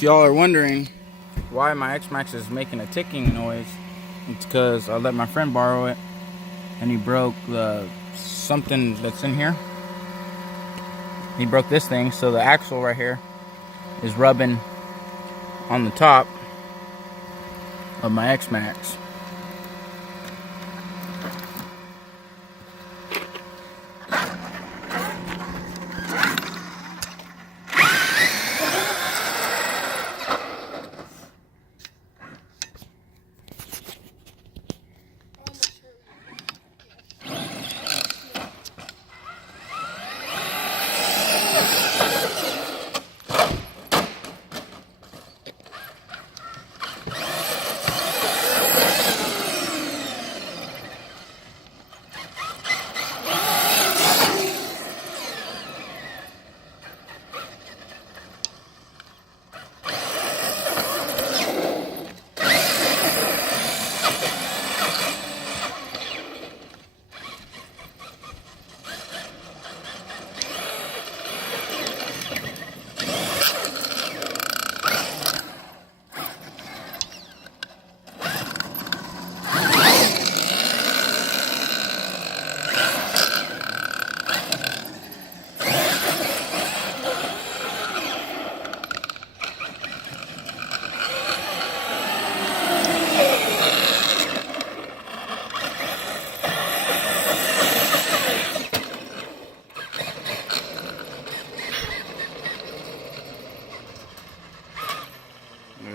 If y'all are wondering why my X-Max is making a ticking noise, it's because I let my friend borrow it and he broke something that's in here. He broke this thing, so the axle right here is rubbing on the top of my X-Max.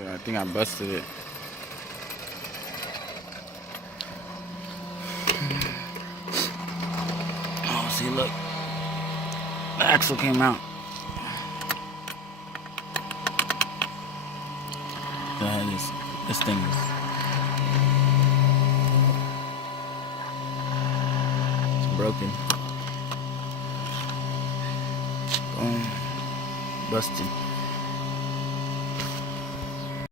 I think I busted it. Oh, see, look. The axle came out. This thing is broken. Boom. Busted.